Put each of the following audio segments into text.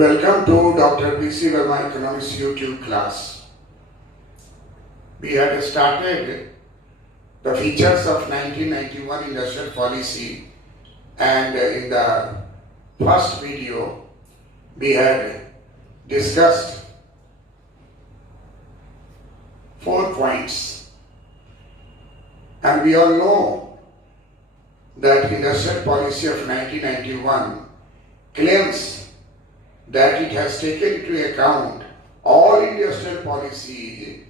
Welcome to Dr. P.C. Verma Economics YouTube class. We had started the features of 1991 industrial policy, and in the first video we had discussed 4 points, and we all know that industrial policy of 1991 claims that it has taken into account all industrial policy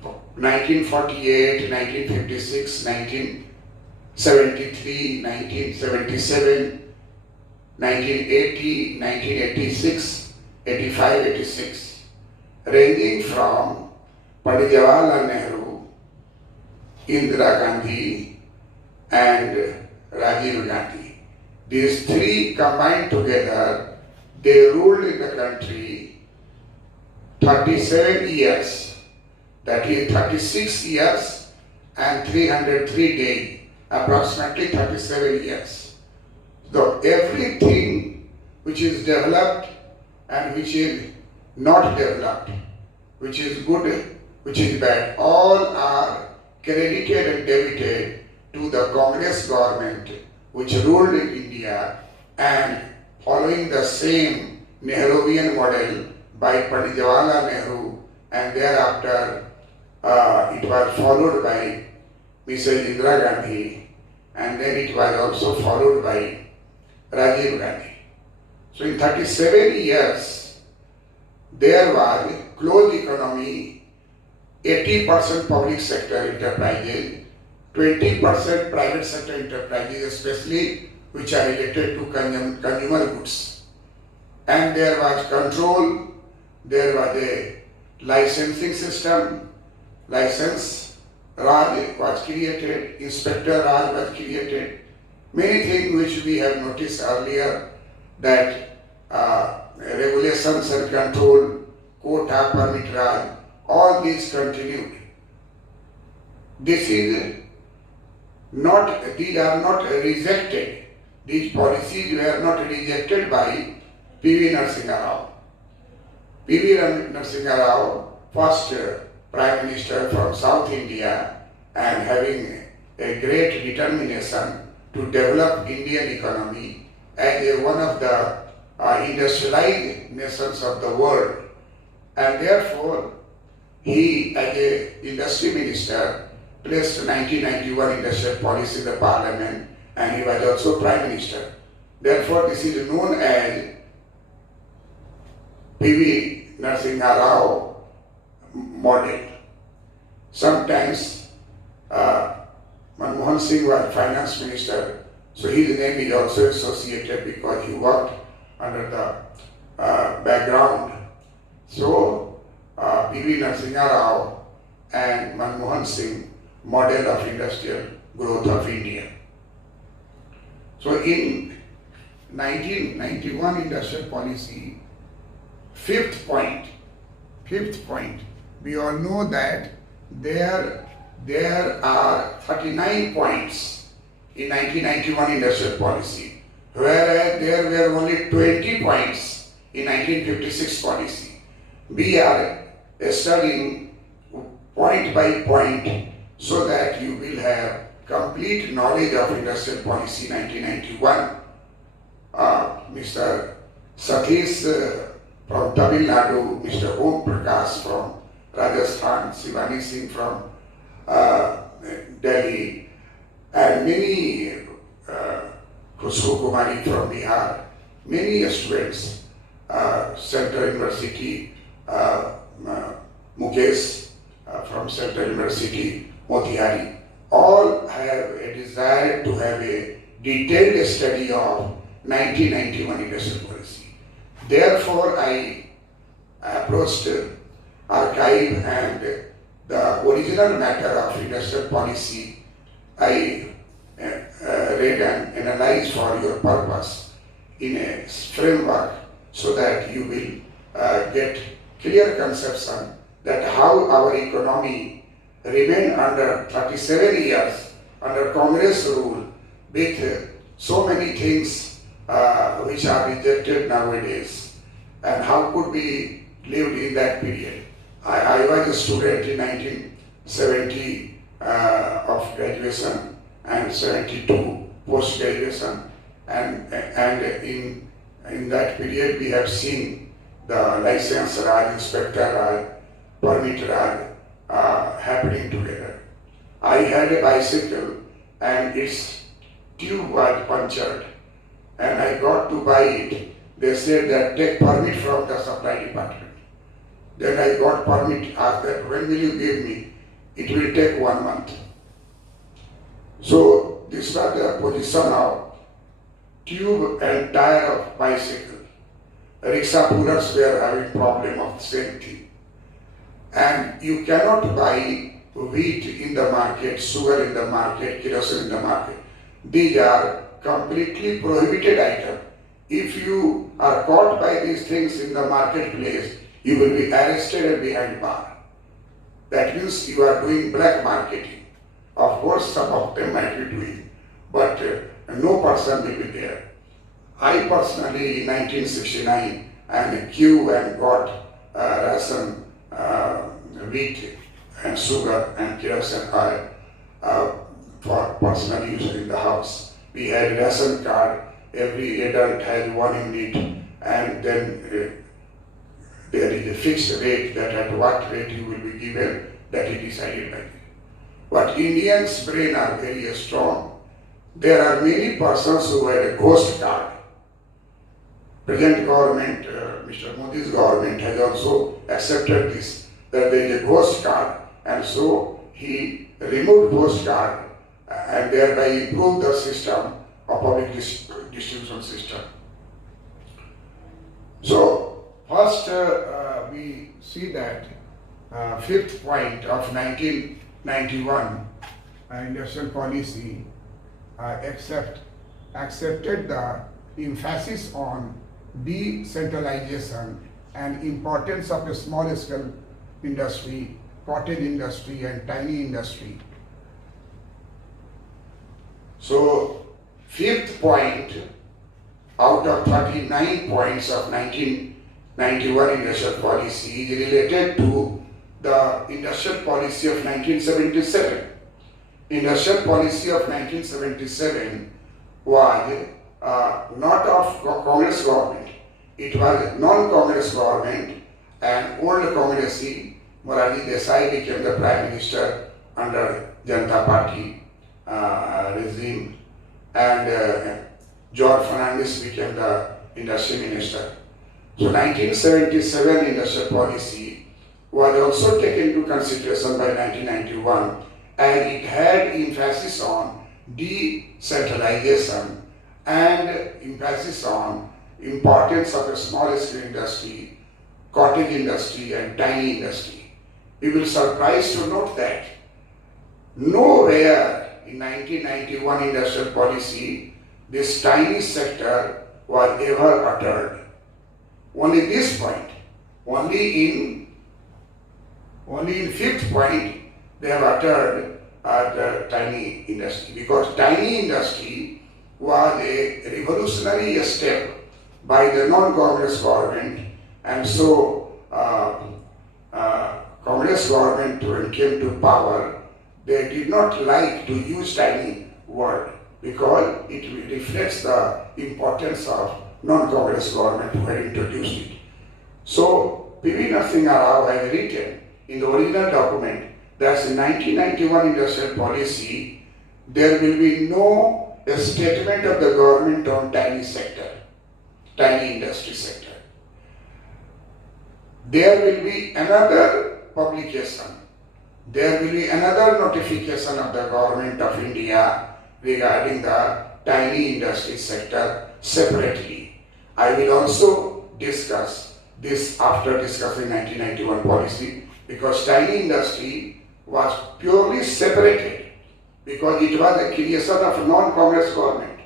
1948, 1956, 1973, 1977, 1980, 1986, 85, 86, ranging from Pandit Jawaharlal Nehru, Indira Gandhi and Rajiv Gandhi. These three combined together, they ruled in the country 37 years, that is 36 years and 303 days, approximately 37 years. So everything which is developed and which is not developed, which is good, which is bad, all are credited and debited to the Congress government which ruled in India, and following the same Nehruvian model by Pandit Jawaharlal Nehru, and thereafter it was followed by Mrs. Indira Gandhi, and then it was also followed by Rajiv Gandhi. So in 37 years, there was closed economy, 80% public sector enterprises, 20% private sector enterprises, especially which are related to consumer goods. And there was control, there was a licensing system, license Raj was created, inspector Raj was created, many things which we have noticed earlier, that regulations and control, quota, permit Raj, all these continued. These are not rejected. These policies were not rejected by P.V. Narasimha Rao. P.V. Narasimha Rao, first Prime Minister from South India, and having a great determination to develop Indian economy as one of the industrialized nations of the world. And therefore, he, as an industry minister, placed 1991 industrial policy in the parliament, and he was also Prime Minister. Therefore, this is known as P.V. Narasimha Rao model. Sometimes Manmohan Singh was Finance Minister, so his name is also associated because he worked under the background. So P.V. Narasimha Rao and Manmohan Singh, model of industrial growth of India. So in 1991 industrial policy, fifth point, we all know that there are 39 points in 1991 industrial policy, whereas there were only 20 points in 1956 policy. We are studying point by point so that you will have complete knowledge of industrial policy 1991. Mr. Satish from Tamil Nadu, Mr. Om Prakash from Rajasthan, Shivani Singh from Delhi, and many Khushbu Kumari from Bihar, many students, Central University, Mukesh from Central University, Motihari, all have a desire to have a detailed study of 1991 industrial policy. Therefore, I approached archive, and the original matter of industrial policy I read and analyzed for your purpose in a framework, so that you will get clear conception that how our economy remained under 37 years under Congress rule with so many things which are rejected nowadays. and how could we live in that period. I was a student in 1970 of graduation and 72 post-graduation, and in that period we have seen the license Raj, inspector Raj, permit Raj happening together. I had a bicycle and its tube was punctured and I got to buy it. They said that take permit from the supply department. Then I got permit, asked that when will you give me? It will take 1 month. So this was the position of tube and tire of bicycle. Rickshaw pullers were having problem of the same thing. And you cannot buy wheat in the market, sugar in the market, kerosene in the market. These are completely prohibited items. If you are caught by these things in the marketplace, you will be arrested and behind bar. That means you are doing black marketing. Of course, some of them might be doing, but no person will be there. I personally, in 1969, and queue and got ration, wheat and sugar and kerosene oil for personal use in the house. We had ration card. Every adult has one unit, and then there is a fixed rate that at what rate you will be given, that is decided by you. But Indians' brain are very strong. There are many persons who had a ghost card. Present government, Mr. Modi's government has also accepted this, that there is a ghost card, and so he removed ghost card and thereby improved the system of public distribution system. So first we see that fifth point of 1991 industrial policy accepted the emphasis on decentralization and importance of a small scale industry, cottage industry and tiny industry. So fifth point out of 39 points of 1991 industrial policy is related to the industrial policy of 1977. Industrial policy of 1977 was not of Congress government. It was non-Congress government, and old Congressee Morarji Desai became the Prime Minister under Janata Party regime, and George Fernandez became the Industry Minister. So 1977 industrial policy was also taken into consideration by 1991, and it had emphasis on decentralization and emphasis on importance of a small scale industry, cottage industry and tiny industry. We will surprise to note that nowhere in 1991 industrial policy this tiny sector was ever uttered. Only this point, only in fifth point they have uttered the tiny industry, because tiny industry was a revolutionary step by the non-Congress government, and so Congress government when came to power, they did not like to use tiny word because it reflects the importance of non-Congress government who had introduced it. So P.V. Narasimha Rao has written in the original document that in 1991 industrial policy there will be no statement of the government on tiny sector, tiny industry sector. There will be another publication, there will be another notification of the government of India regarding the tiny industry sector separately. I will also discuss this after discussing 1991 policy, because tiny industry was purely separated because it was a creation of non-Congress government.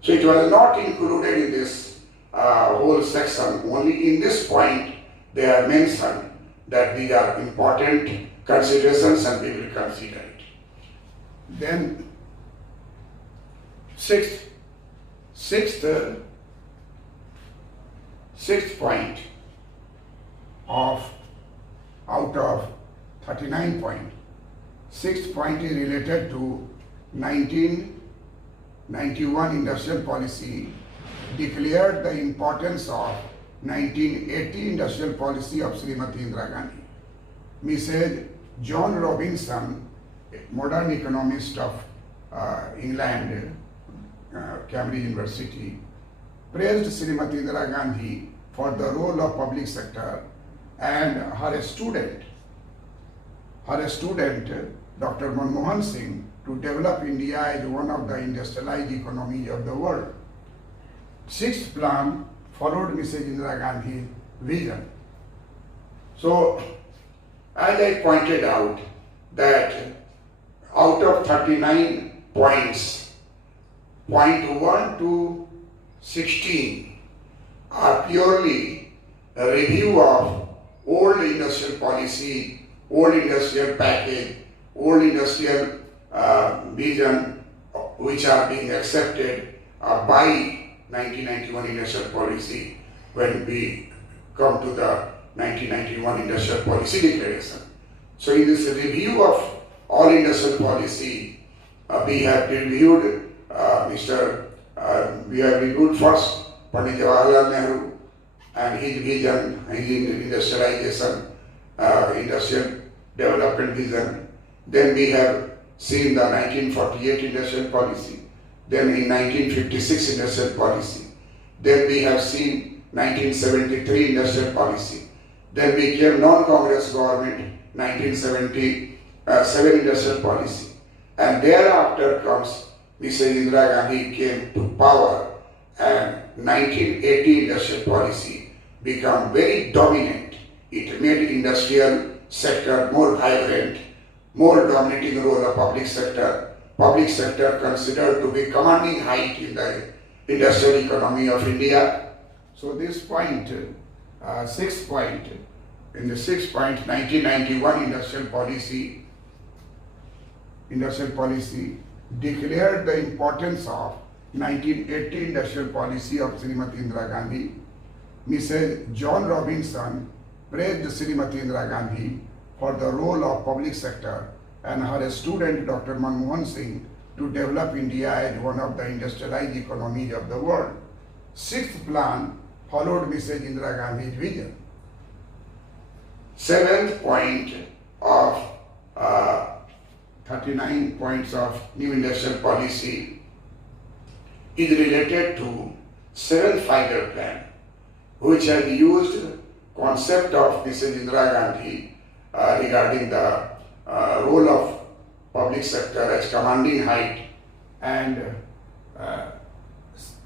So it was not included in this whole section. Only in this point they are mentioned that these are important considerations and we will consider it. Then sixth sixth point of out of 39 point. Sixth point is related to 1991 industrial policy declared the importance of 1980 industrial policy of Srimati Indira Gandhi. Mrs. John Robinson, modern economist of England, Cambridge University, praised Srimati Indira Gandhi for the role of public sector, and her student, Dr. Manmohan Singh, to develop India as one of the industrialized economies of the world. Sixth plan followed Mrs. Indira Gandhi's vision. So, as I pointed out, that out of 39 points, point 1 to 16 are purely a review of old industrial policy, old industrial package, old industrial vision, which are being accepted by 1991 industrial policy when we come to the 1991 industrial policy declaration. So in this review of all industrial policy, we have reviewed we have reviewed first Pandit Jawaharlal Nehru and his vision, his industrialization, industrial development vision. Then we have seen the 1948 industrial policy. Then in 1956 industrial policy. Then we have seen 1973 industrial policy. Then we came non-Congress government, 1977 industrial policy. And thereafter comes Mrs. Indira Gandhi came to power, and 1980 industrial policy became very dominant. It made industrial sector more vibrant, more dominating role of public sector. Public sector considered to be commanding height in the industrial economy of India. So this point, sixth point, in the sixth point, 1991 industrial policy declared the importance of 1980 industrial policy of Srimati Indira Gandhi. Mrs. John Robinson praised Srimati Indira Gandhi for the role of public sector, and her student Dr. Manmohan Singh to develop India as one of the industrialized economies of the world. Sixth plan followed Mrs. Indira Gandhi's vision. Seventh point of 39 points of new industrial policy is related to seventh five-year plan, which has used concept of Mrs. Indira Gandhi regarding the role of public sector as commanding height, and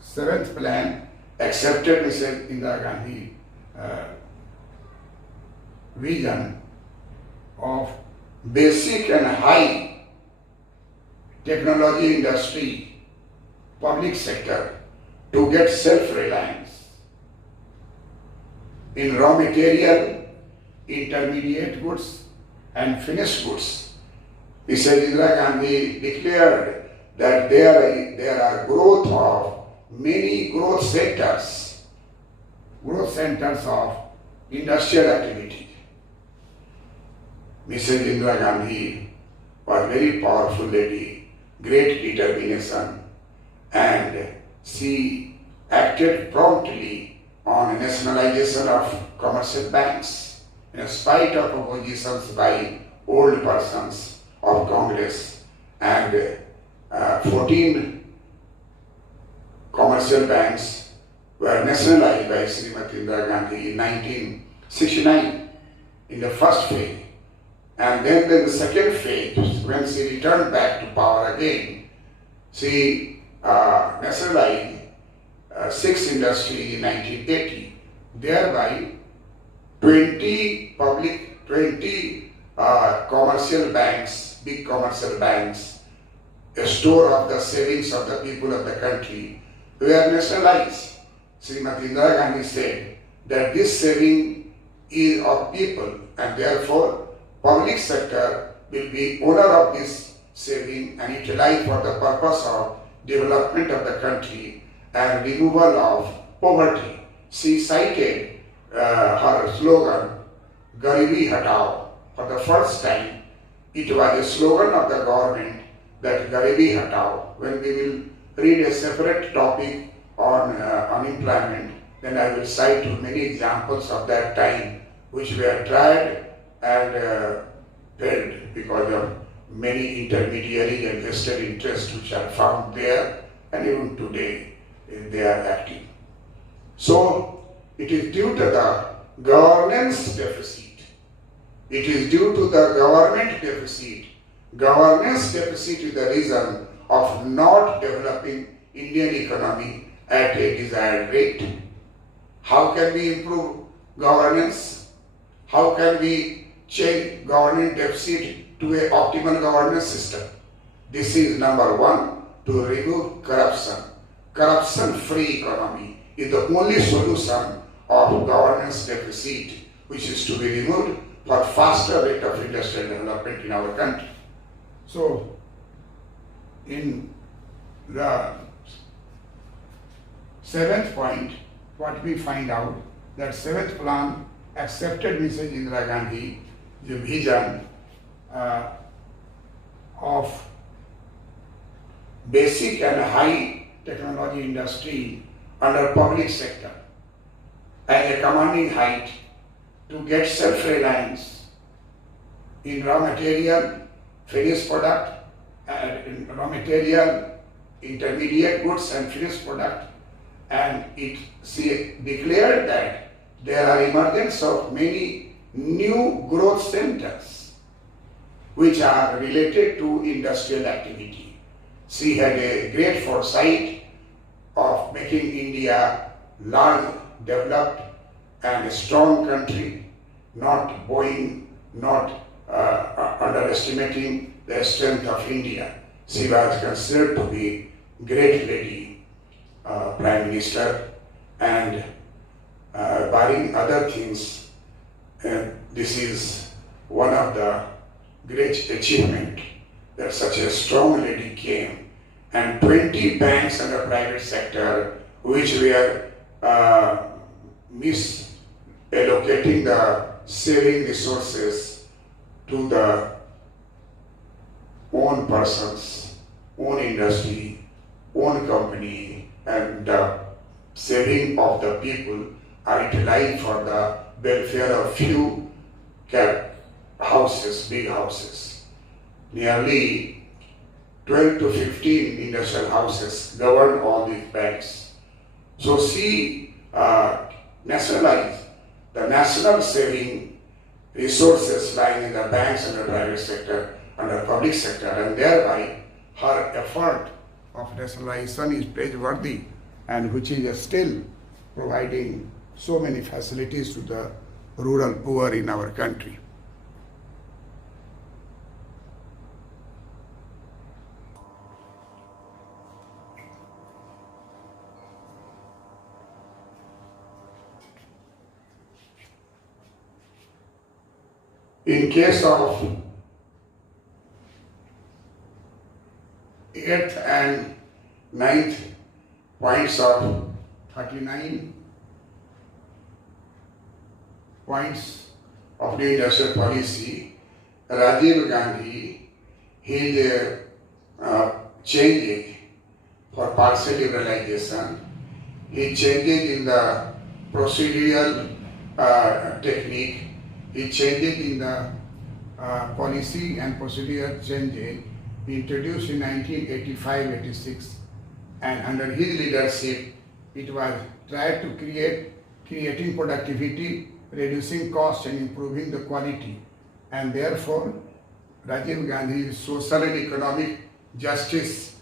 seventh plan accepted Mrs. Indira Gandhi vision of basic and high technology industry, public sector, to get self-reliance in raw material, intermediate goods and finished goods. Mrs. Indira Gandhi declared that there are growth of many growth centers of industrial activity. Mrs. Indira Gandhi was very powerful lady, great determination, and she acted promptly on nationalization of commercial banks in spite of oppositions by old persons of Congress, and 14 commercial banks were nationalized by Srimati Indira Gandhi in 1969 in the first phase. And then in the second phase, when she returned back to power again, she nationalized 6 industries in 1980, thereby 20 commercial banks, big commercial banks, a store of the savings of the people of the country, were nationalized. Srimati Indira Gandhi said that this saving is of people, and therefore public sector will be owner of this saving and utilized for the purpose of development of the country and removal of poverty. she cited her slogan, Garibi Hatao. For the first time, it was a slogan of the government that Garibi Hatao. When we will read a separate topic on unemployment, then I will cite many examples of that time which were tried and failed because of many intermediaries and vested interests which are found there, and even today they are active. So it is due to the governance deficit. It is due to the government deficit. Governance deficit is the reason of not developing Indian economy at a desired rate. How can we improve governance? How can we change governance deficit to an optimal governance system? This is number one, to remove corruption. Corruption-free economy is the only solution of governance deficit, which is to be removed for faster rate of industrial development in our country. So, in the seventh point, what we find out, that seventh plan accepted Mrs. Indira Gandhi, the vision of basic and high technology industry under public sector at a commanding height to get self-reliance in raw material, finished product, in raw material, intermediate goods and finished product, and it declared that there are emergence of many new growth centers which are related to industrial activity. She had a great foresight of making India large, developed and a strong country, not bowing, not underestimating the strength of India. She was considered to be great lady, Prime Minister, and barring other things, this is one of the great achievement that such a strong lady came, and 20 banks in the private sector which were misallocating the saving resources to the own persons, own industry, own company, and the saving of the people are utilized for the welfare of few houses, big houses. Nearly 12 to 15 industrial houses govern all these banks. So she nationalized the national saving resources lying in the banks and the private sector and the public sector, and thereby her effort of nationalization is praiseworthy, and which is still providing so many facilities to the rural poor in our country. In case of 8th and 9th points of 39 points of the industrial policy, Rajiv Gandhi, he is changing for partial liberalization. He changes in the procedural technique. He changes in the policy and procedure changes introduced in 1985-86, and under his leadership it was tried to creating productivity, reducing cost and improving the quality, and therefore Rajiv Gandhi's social and economic justice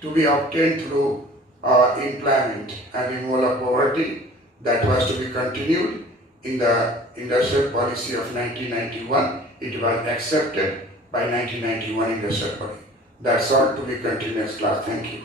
to be obtained through employment and removal of poverty, that was to be continued in the industrial policy of 1991. It was accepted by 1991 industrial policy. That's all, to be continuous class. Thank you.